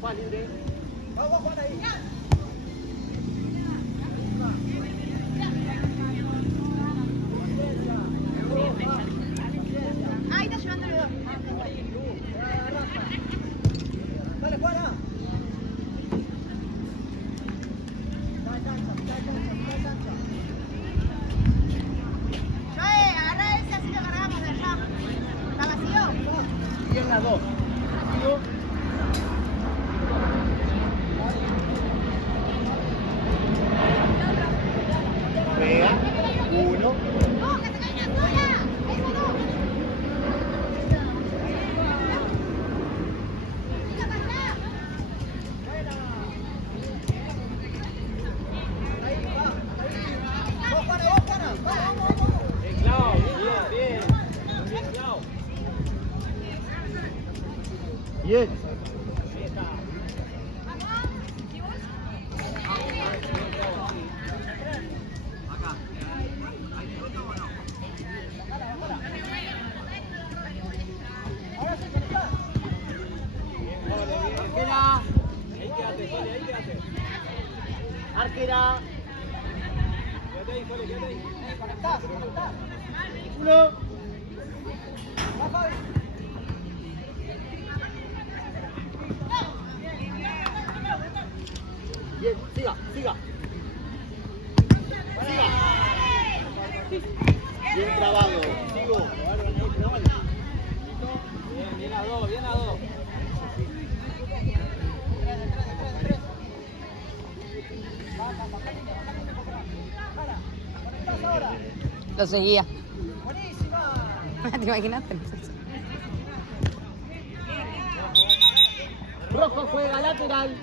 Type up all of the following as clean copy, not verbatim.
Juan libre. Vamos, Juan, ahí. Ahí está llevando el gol. Dale, Juana. Joe, agarra ese así lo cargamos de allá. ¿Está vacío? Y en las dos. Sigo. Pega. Uno. ¡No, que se cae una sola! ¡Eso no! ¡Mira para allá! Ahí, va. Ahí. Vos, Juana, vos, Juana. Vamos, vamos, vamos. Bien, Clau. Bien. Bien, Clau. Bien. Ahí está. Ahora sí, conectá. Arquera. Ahí quédate, Sole, ahí quédate. Arquera. Quédate ahí, Sole, quédate ahí. Conectá, conectá. Uno. Va, Fabi. Bien, siga. Siga. Bien trabado. Sigo. Bien a dos, bien a dos. Conectás ahora. Lo seguía. Buenísima. ¿Te imaginaste? Rojo juega lateral.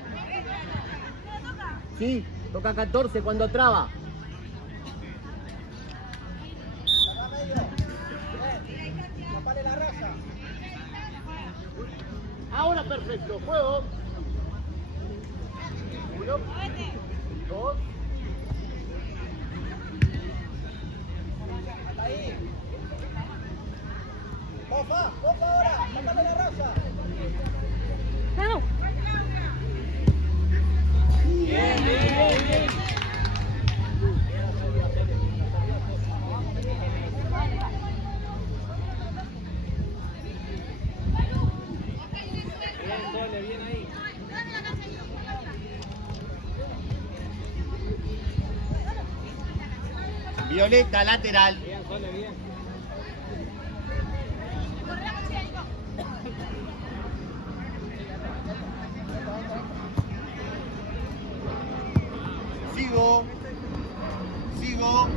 Sí, toca 14 cuando traba. Acá medio. Bien. Tapale la raya. Ahora perfecto, juego. Uno, dos. Hasta ahí. Bofa ahora. Tapale la raya. No. Bien. Bien, Sole, bien ahí. Violeta, lateral. Bien, Sole, bien. Sigo.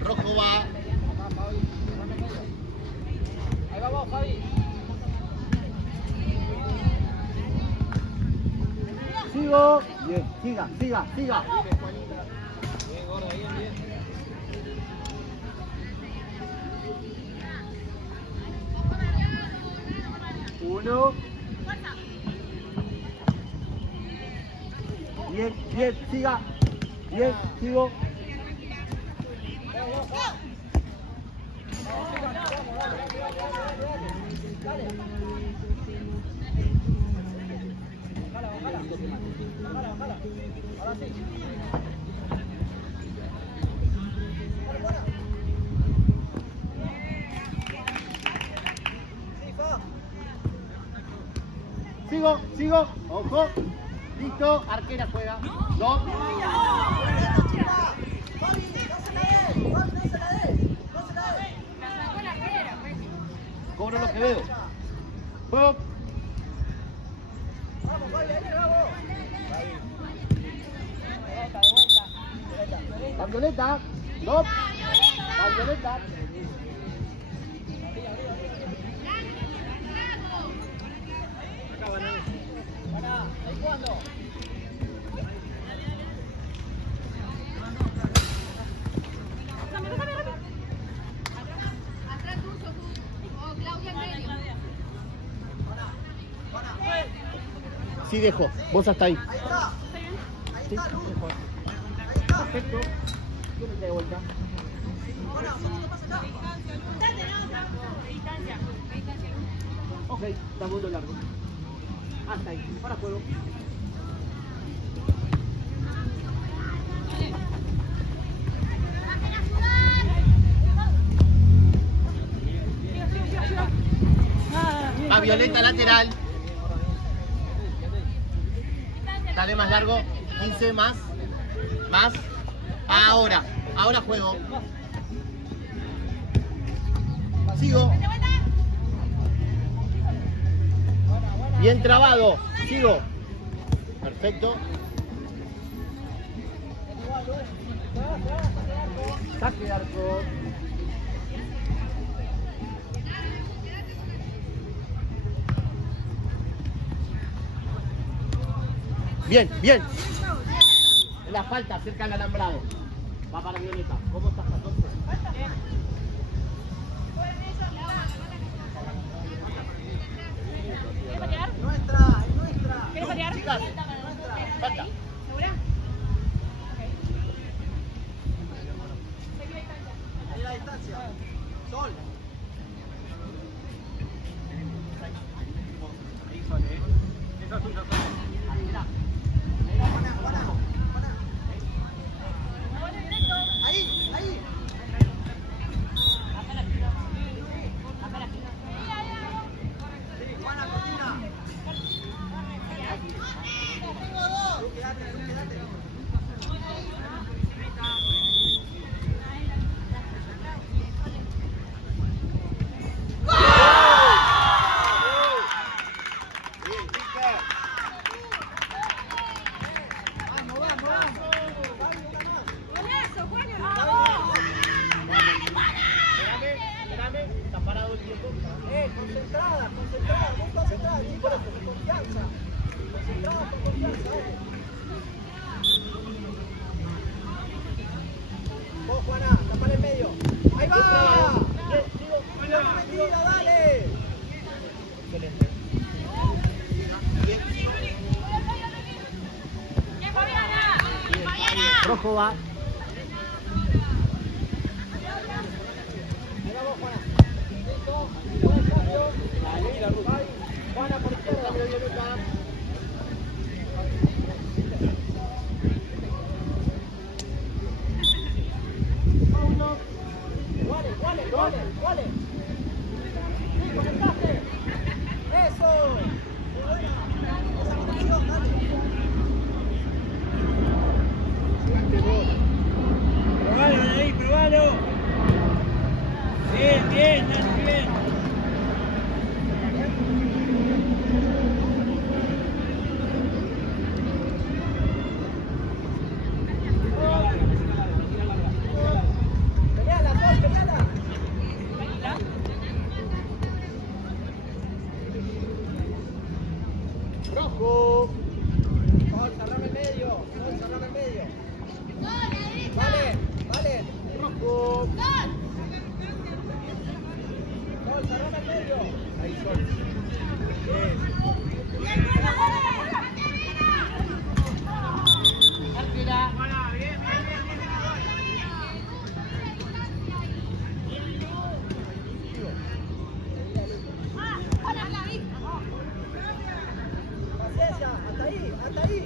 Rojo va. Ahí va vos, Fabi. Sigo. Bien, siga. Bien, gordo, bien. Uno. Bien, siga. Bien, sigo. Dale. Bájala. Ahora sí. Dale, Juana. Sí, Fa. Sigo. Ojo. Listo. Arquera juega. Dos. Fabi, no se la des. Cobro lo que veo. Juego. Vamos, Fabi, ahí vamos. Violeta. Dos. Violeta. Buena, ahí jugando. Atrás tuyo, o Claudia en medio. Sí, dejo. Vos hasta ahí. Ahí está. Ahí está, Luz. Ahí está. Perfecto. Yo me traigo vuelta. Buena, un poquito más allá. Ok, está mundo largo. Hasta ahí, para juego. A Violeta lateral. Dale más largo. 15 más. Más. Ahora. Ahora juego. Sigo. Bien trabado. Sigo. Perfecto. Saque de arco. Bien, bien. La falta cerca del alambrado. Va para Violeta. ¿Cómo estás, 14? Nuestra, es nuestra. ¿Quieres patear? Chicas, falta. ¿Segura? Ahí la distancia. Sol. Ahí Sol, Esa es tuya, Sol. Juana, Juana, Juana. Ahí, ahí. Sí, Juana, cortina. Tú quédate, tú quédate. Bien, Iker. Vamos, vamos, vamos. ¡Golazo, Juana! Espérame. Está parado el tiempo. Concentrada, concentrada, muy concentrada, chicos, con confianza. Concentrada, con confianza, Vos, Juana, tapale en medio. ¡Ahí va! ¡No mentira, dale! Excelente. Rojo va. Ahí va vos, Juana. Listo. Buen cambio. Dale, la ruta. Juana por izquierda. Violeta. Pauno. Vale. Sí, comentaste. Eso. Muy buena. Esa conexión, dale. Probalo, David, probalo. Bien, Dani, bien. Peleala, Sol, peleala. Rojo. Sol, cerrame en medio. Sol, cerrame en medio. Vale. Rojo. Sol, cerrame en medio. Ahí, Sol. Bien. Paciencia, hasta ahí, hasta ahí.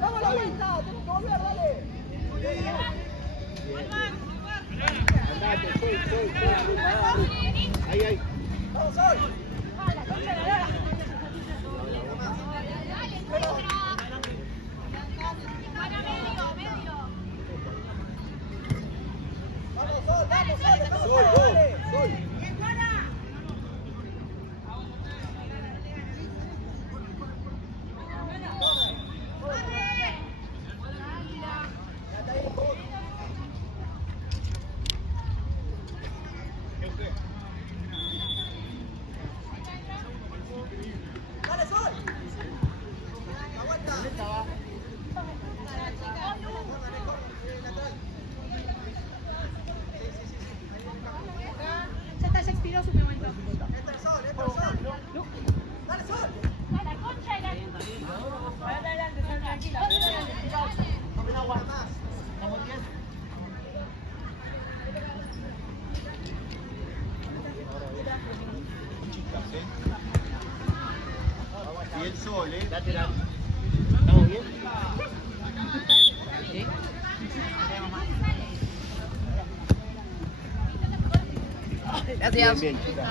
Vamos a la vuelta, tenemos que volver, dale. Ahí. Vamos, Sol. Vamos, Sol, dejamos Sol, dale. Sol. Dale, Sol. Aguanta. Lateral. Sí. Sol, Lateral. ¿Estamos bien? Gracias. Bien, chicas,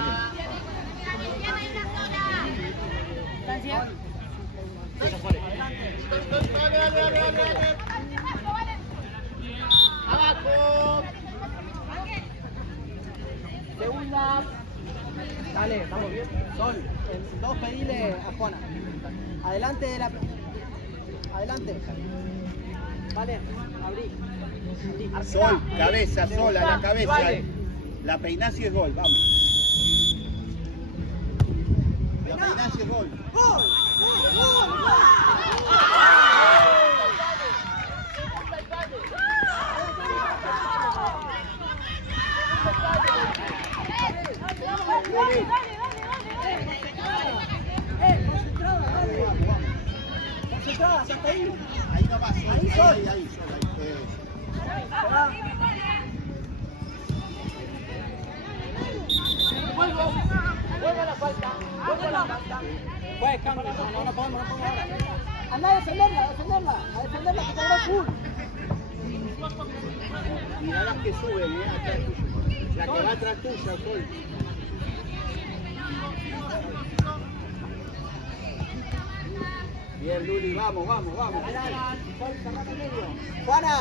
Abajo. Segunda. Dale, estamos bien. Sol, dos pedile a Juana. Adelante de la. Adelante. Vale, abrí. bien. Sol, cabeza, Sol, a la cabeza. Vale. La peinás y es gol, vamos. La peinás y es gol. Concentrada, hasta ahí. Ahí nomás, Sol. Ahí, Sol. Ahí, Sol. Ahí. Vuelve a la falta. Vuelve a la falta. Pues cambio. No podemos ahora. Anda a defenderla, a defenderla que cobró full. Mirá las que suben, atrás tuyo. La que va atrás tuya, Sol. Bien, Luli, vamos. Sol, cerrame el medio. Juana.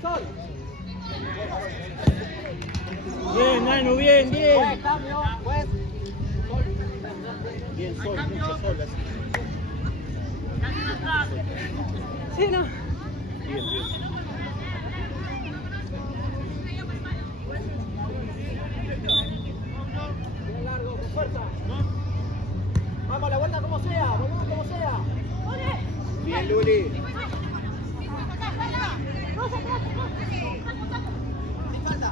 Sol. Bien, Manu, bien, bien. Pues cambio. Pues. Sol. Bien, Sol, mucho Sol. Así. Sí, no. Bien. Bien largo, con fuerza. Vamos, la vuelta como sea. Volvemos como sea. Bien, Luli. Sin falta.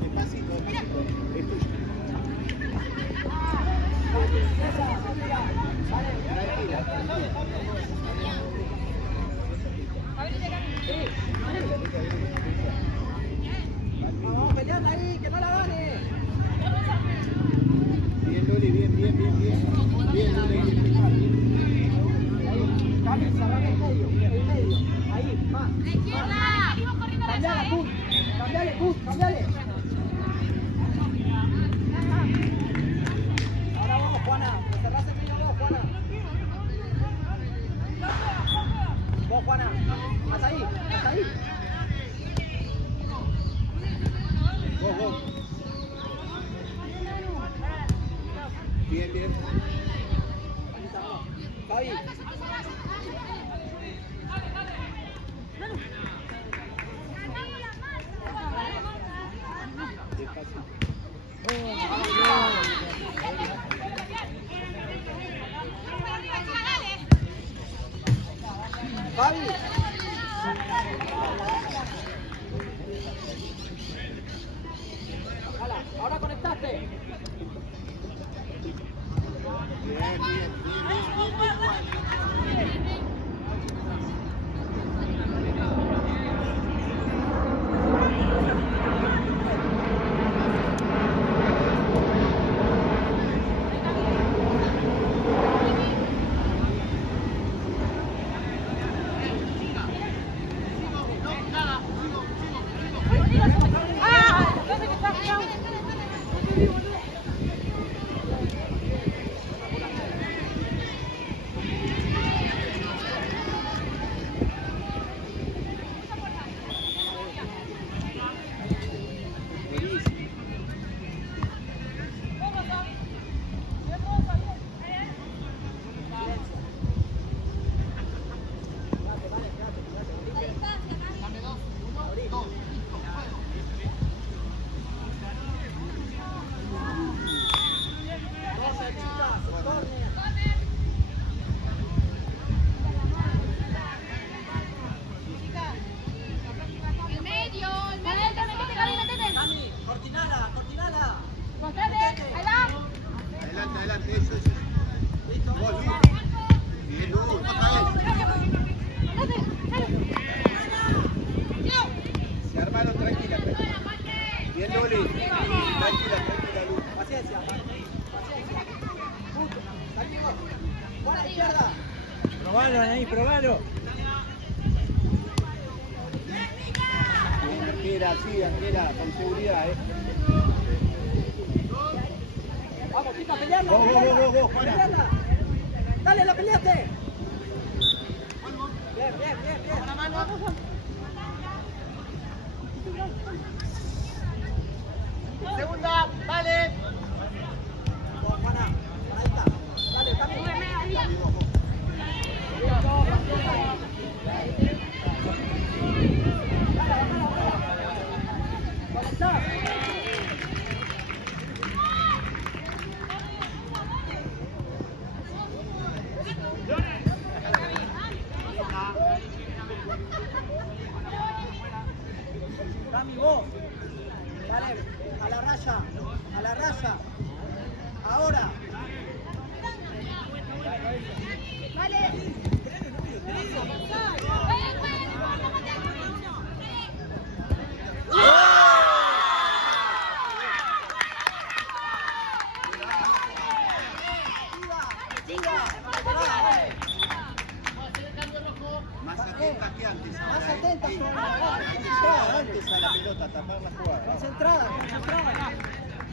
Despacito. Es tuyo. Vamos a pelearla ahí, que no la gane. Bien, Luli, bien. Bien, Luli. Cambio, cerrame el medio. Ahí, más. Cambiale, Kut. Cambiale. Ahora vamos, Juana. Te cerrás el medio vos, Juana. Vos, Juana. Hasta ahí. Vos. Bien. Fabi. Fabi. Ahora conectaste. Bien. Tranquila, sí, tranquila, con seguridad, Vamos, chica, pelearla. Vos, pelearla, Juana. pelearla. Dale, la peleaste. Bien. Segunda, vale. Vamos, Juana. Ahí está. Dale, también. Cami, vos. Dale, a la raya. Ahora. Más atenta que antes. Más atenta. Antes a la pelota, tapar la jugada. Concentrada.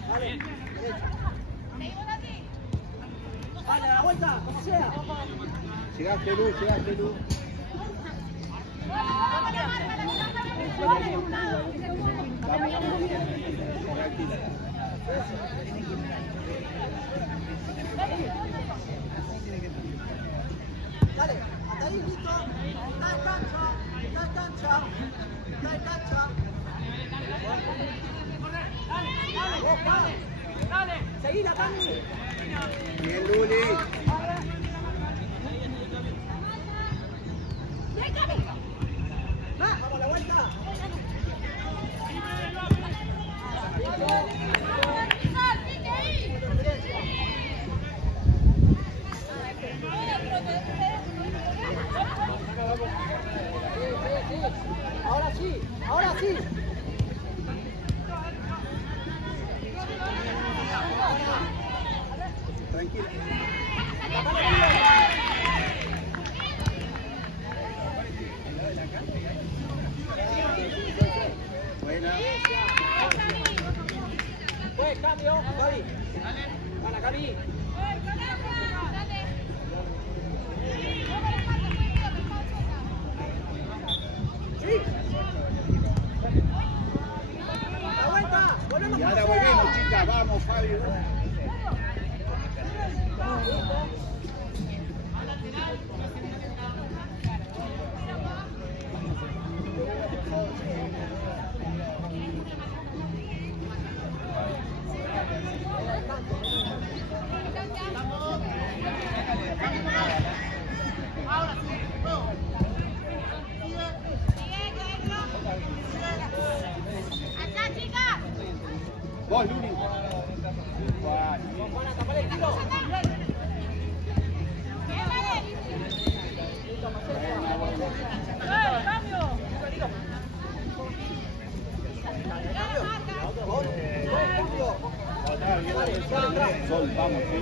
Dale, derecha. Dale, a la vuelta, como sea. Llegaste, Lu. Dale, hasta ahí, listo. Está en cancha. Dale. Seguila, Cami. Bien, Luli. Vamos a la vuelta. Ahora sí. Tranquila. Buena. Pues cambio, Gaby. Para Gaby. Sí. La vuelta, volvemos. Y ahora volvemos, chicas. Vamos, Fabio. Vos, Luli. Juana, tapale el tiro. Sol, vamos, ¿sí?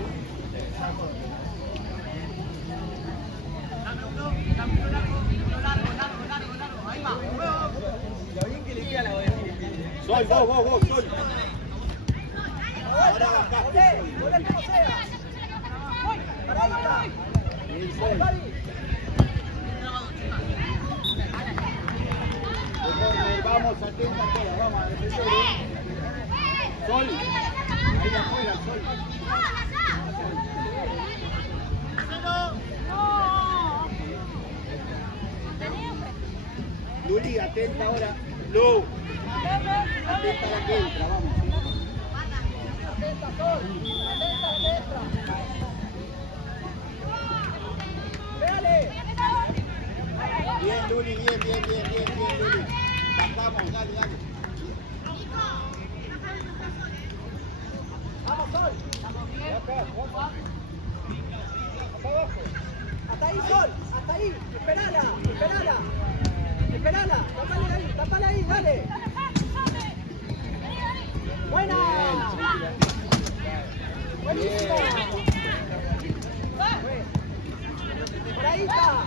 Sol, vos, Sol. Ahora bajaste. Volvé como sea. Paradita. Bien, Sol. Vamos, atenta todas, vamos a defender. Sol. Ahí afuera, Sol. Luli, atenta ahora. Lu. Atenta a la que entra, vamos. Atenta, Sol. Atenta a la que entra. Véale. Bien, Luli, bien, Luli. Bajamos, dale. Vamos, Sol. Hasta ahí, Sol. Hasta ahí. Esperala. Tapale ahí, dale. Buena. Buenísimo. Por ahí está.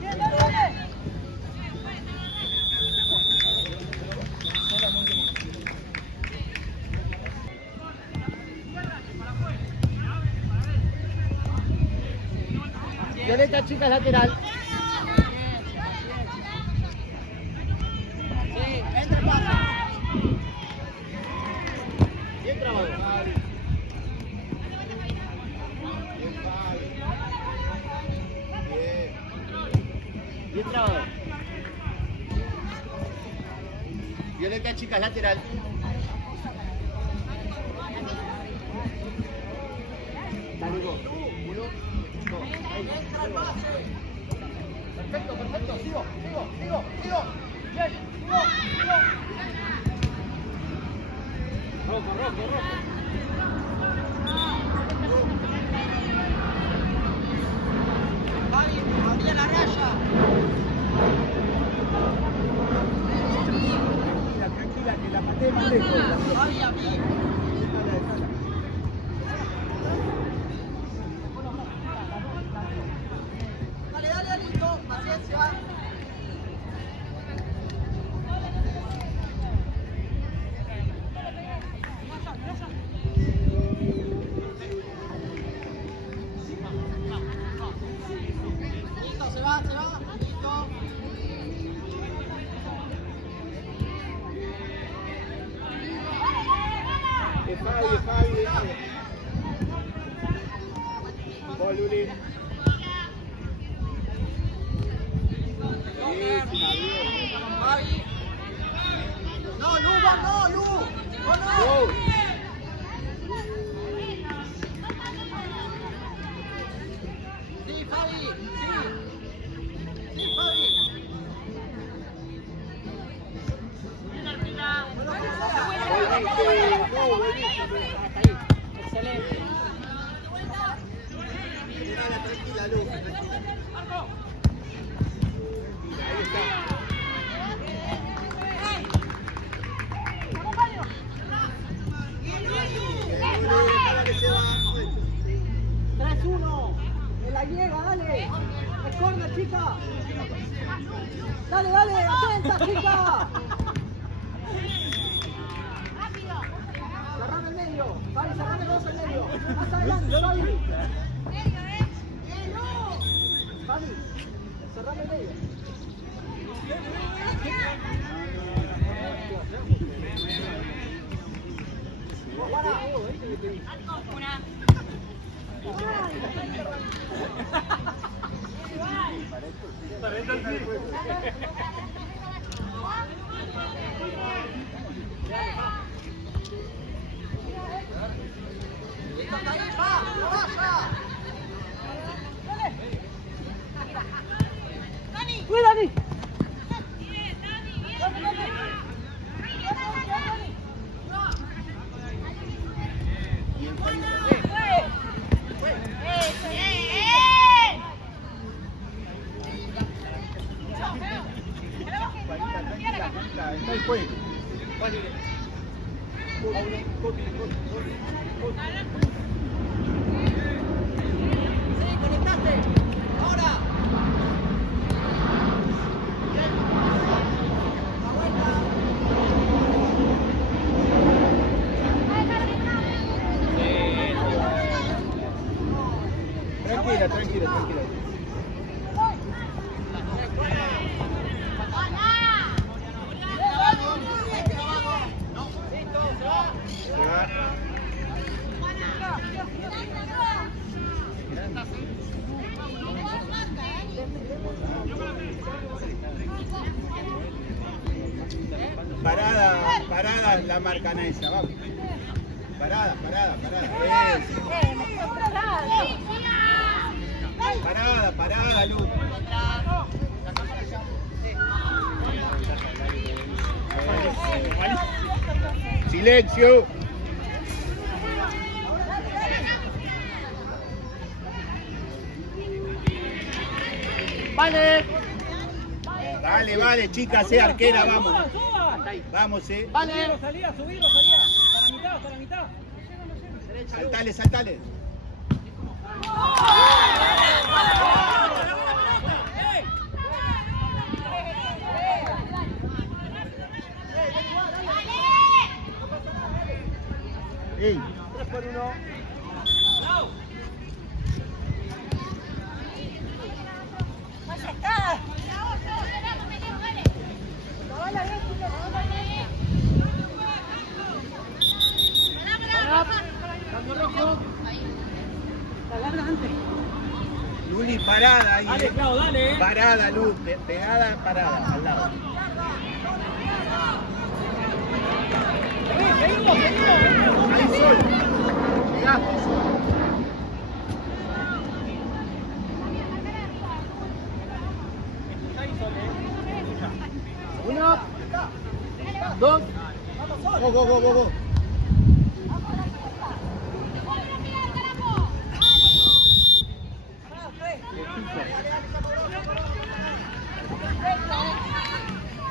Bien, dale. Violeta, chicas, lateral. Sí, entre pasos. Bien trabado. Bien trabado. Violeta, chicas, lateral. Dale, go. Uno, dos. Ahí. Perfecto, perfecto. Sigo. Bien, sigo. Rojo. Javi, abrí la raya. Tranquila, que la pateé más lejos. Javi, abrí. Déjala. Dale, listo. Paciencia. Listo, se va. Listo. Es Fabi. Vos, Luli. Javi. No, Lu. Go. Sí, Javi. Sí, Javi. Excelente. Tranquila, Lu. Ahí está. Déjala que se va. 3-1. En la llega, dale. Es corner, chica. Dale, atenta, chica. Cerrame el medio. Fabi, cerrame vos el medio. Más adelante, Fabi. Fabi, cerrame el medio. Dani. Está el juego. Sí, conectate. Ahora. La vuelta. Tranquila. Se va. Parada la marcan a esa, vamos. Parada. Parada, Luz. Silencio. Vale, chicas, arquera, vamos. Vamos, Vale. Subilo, salía. Para mitad. Saltale. Ey. 3-1. ahí. Dale, Clau, dale. Parada, Luz, pegada, parada, al lado. Seguimos, seguimos. Ahí, Sol. Llegaste, Sol. Uno, dos, Go, go, go, go, go.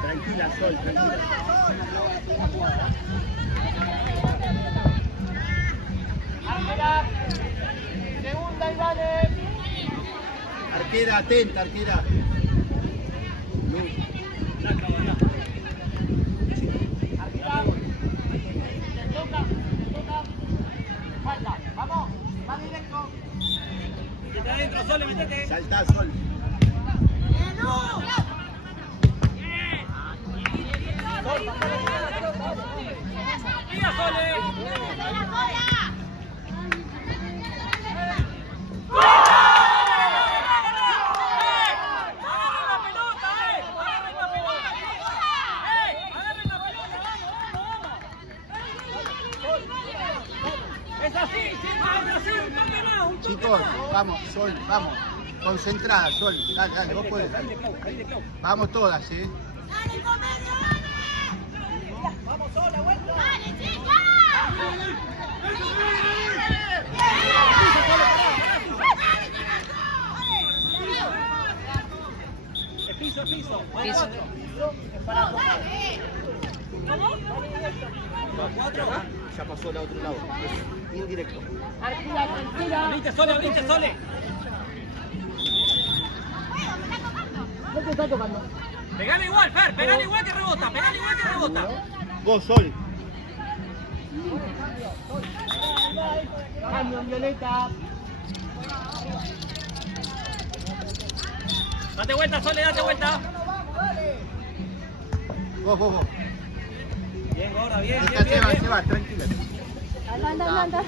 Tranquila, Sol, tranquila. segunda y vale. Arquera, atenta, arquera. Luz. Falta, vamos, va directo. Metete adentro, Sole, metete. Saltá, Sol. Mira, Sole. Es así, un toque Chicos, más. vamos, Sol, vamos. Concentrada, Sol. Dale, dale, vos podés. Ahí de Clau, ahí de Clau. Vamos todas, ¡Vamos, sola, vuelta! ¡Dale, chica! Es piso, es piso. Piso. Cuatro. Ya pasó al otro lado. Es indirecto. Abrite, Sole, abrite, Sole. No te está tocando. Pegale igual, Fer, pegale igual que rebota, pegale igual que rebota. Vos, Sol. Cambio, Violeta. Date vuelta, Sole, date vuelta. Vos, vos, vos. Bien, Gorda, bien, Esta bien, bien. se va, tranquila. Anda.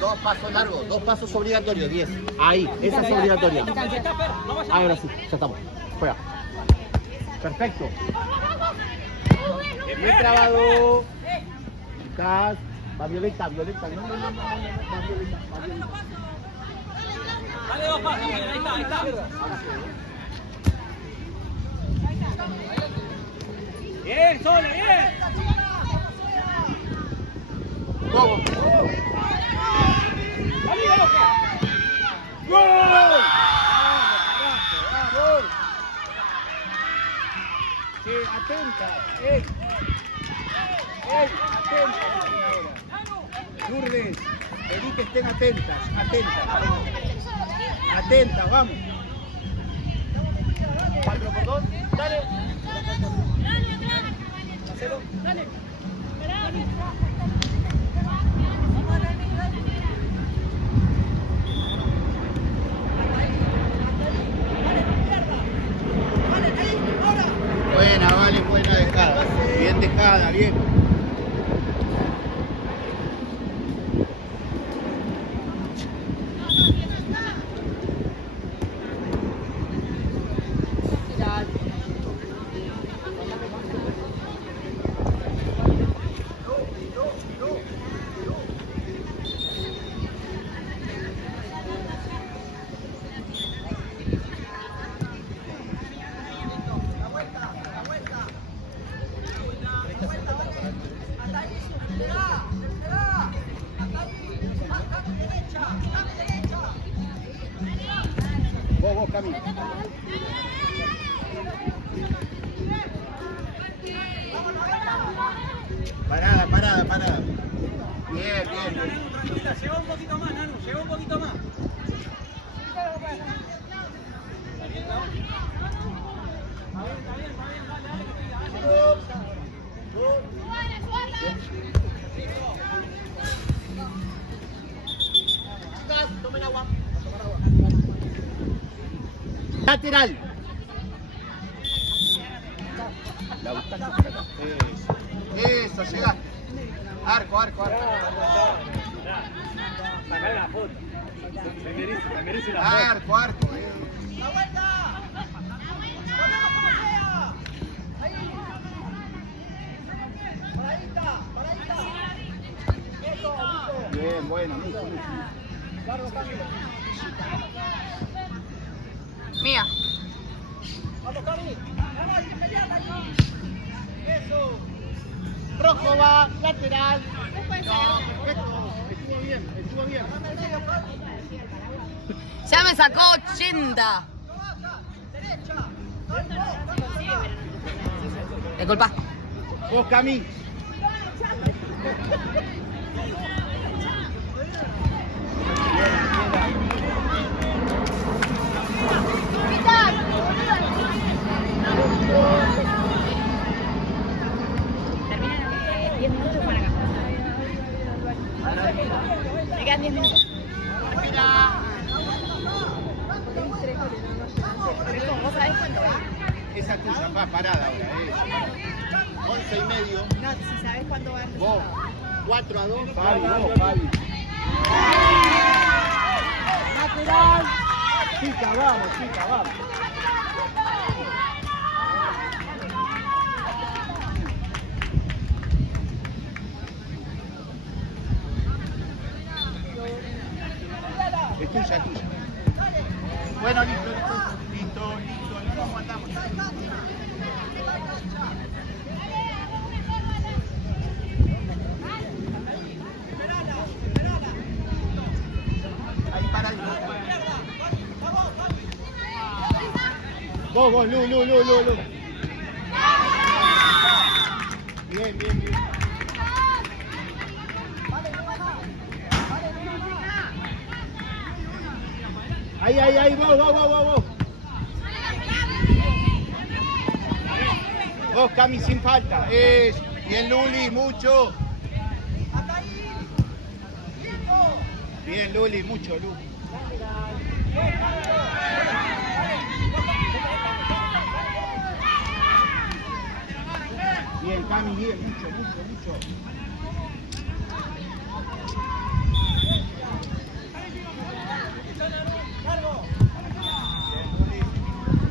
Dos pasos largos, dos pasos obligatorios, 10. Ahí, esa es obligatoria. Está, Fer, no vayas. Ahora sí, ya estamos. Fuera. Perfecto. Bien trabado. Lucas. Va Violeta, Violeta. No, va Violeta, va Violeta. Dale dos pasos, Fer, ahí está, ahí está. Bien, Sole, bien. Vamos. ¡Amigo, loco! ¡Gol! Sí, atenta. ¡Ey! ¡Atenta! Lourdes, pedí que estén atentas, atentas, vamos. 4x2. Dale. Buena, vale, buena dejada. Bien dejada, bien. Vos, Cami. Parada. Bien. Tranquila, llegó un poquito más, Nanu, llegó un poquito más. Está bien, ¿no? Está bien, dale, que siga, Tomen agua. Lateral. Eso, llegaste. Arco. Sacale la foto. Se merece la foto. Arco. ¡La vuelta! ¡Ponemos como sea! ¡Ahí! ¡Paradita! ¡Paradita! ¡Eso! ¡Listo! Bien, bueno, mucho. Largo cambio. Mía. ¡Vamos, Cami! ¡Vamos, hay que pelear ahí! ¡Eso! Rojo va, lateral. No, estuvo bien, estuvo bien. Ya me sacó 80. ¡Derecha! Disculpa. Vos, Cami. Terminan 10 minutos para acá. Me quedan 10 minutos. ¿Vos sabés cuándo va? Esa tuya va parada ahora, 11:30. No, si sabés cuándo va. Vos, 4-2. Fabi, vos, Fabi. ¡Lateral! Chica, vamos, chica, vamos. Es tuya, tuya. Bueno, listo. No aguantamos. Ahí para ahí. Vos, Lu. Bien. Ahí, vos. Vos, Cami, sin falta. Bien, Luli, mucho. Bien, Luli, mucho, Lu. Bien, Cami, bien, mucho.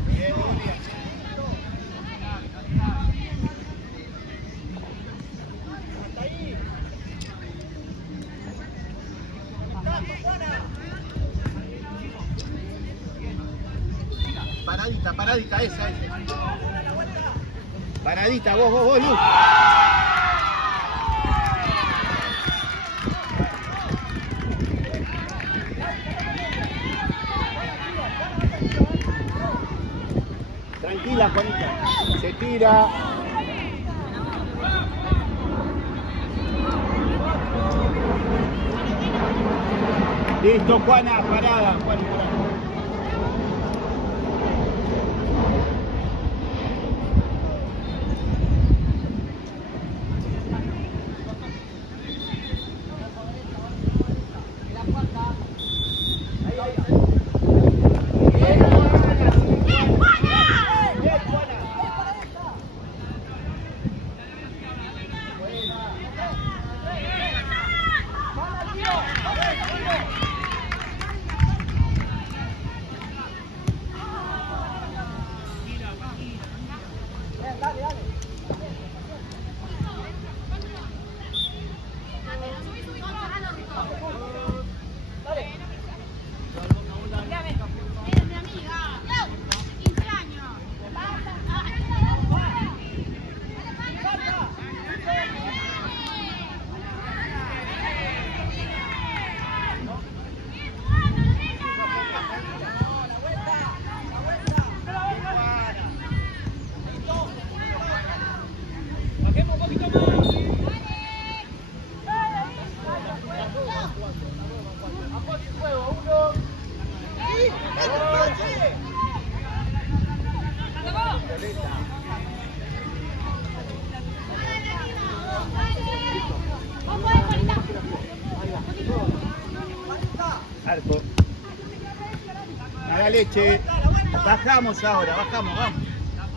Bien, Luli. Paradita, esa. Paradita, vos, Luz. Tranquila, Juanita. Se tira. Listo, Juana, parada, Juana. Arco. Mala leche. Bajamos ahora, vamos.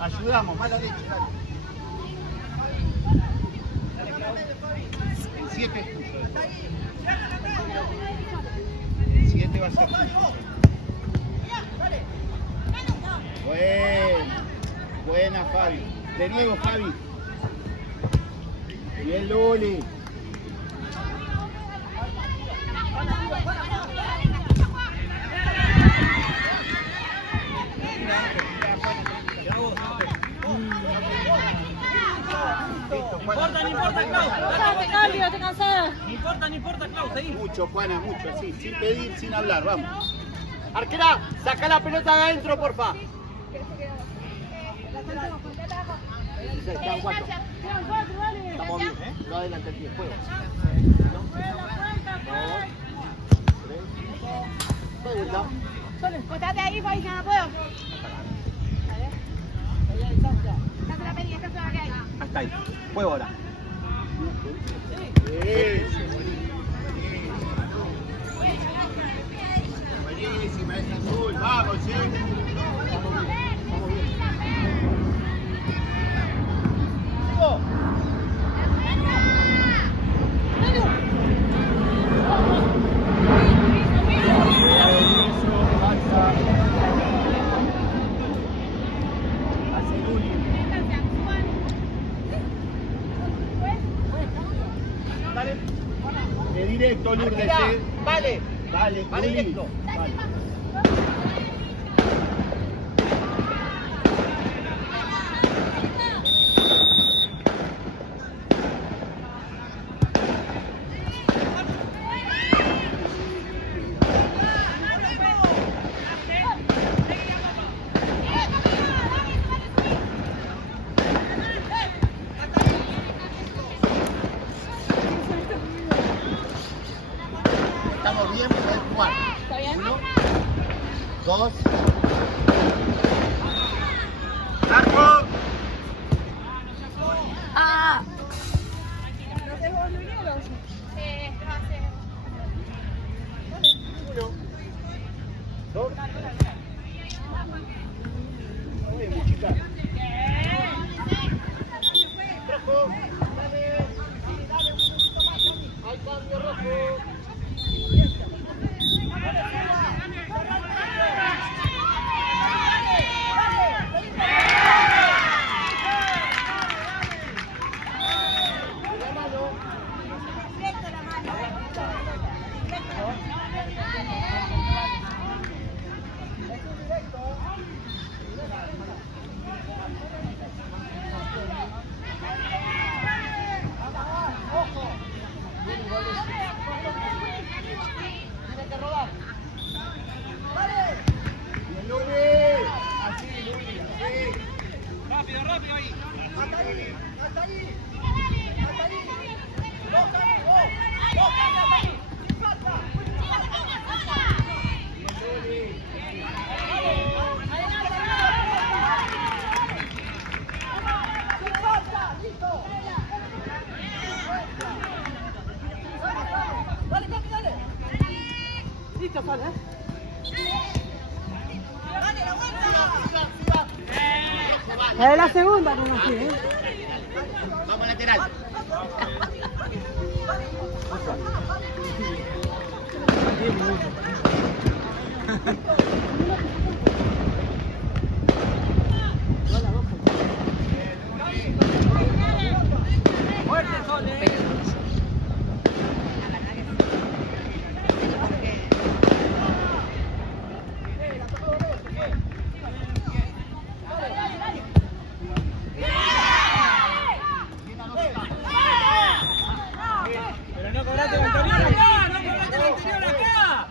Ayudamos, mala leche. El 7 es tuyo. El 7 va a ser tuyo. Buena Fabi. De nuevo Fabi. Bien Luli. No importa, Clau. Te cambio, te cansada. No importa, Clau, seguí. Mucho, Juana, mucho, así, sin pedir, sin hablar, vamos. Arquera, saca la pelota de adentro, porfa. Quedan 4. Estamos bien, ¿eh? No adelante el pie, juego. 2, 3. Estate ahí, país, que no puedo. Date la peli, esta es la que hay. Hasta ahí. Juego ahora. Eso, buenísima esa azul, vamos, de directo, Lourdes. Vale. Vale, Vale Luli. directo. Vale. Estamos bien, podés jugar. ¿Está bien? 1, 2. ¡Arco! Ah. Muy chica. Hay cambio rojo. Tiene que rodar. Bien, Luli. Así, Luli, así. Rápido ahí. Listo, sale, ¿eh? Es la segunda, no así, ¿eh? Vamos lateral. Fuerte, Sol, Pero no cobraste la anterior acá, no cobraste la anterior acá.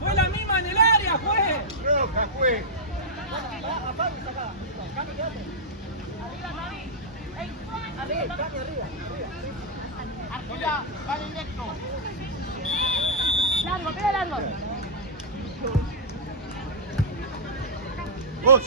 Fue la misma en el área, fue. Roja, fue. Arquera, vale directo. Largo, pega largo. Vos,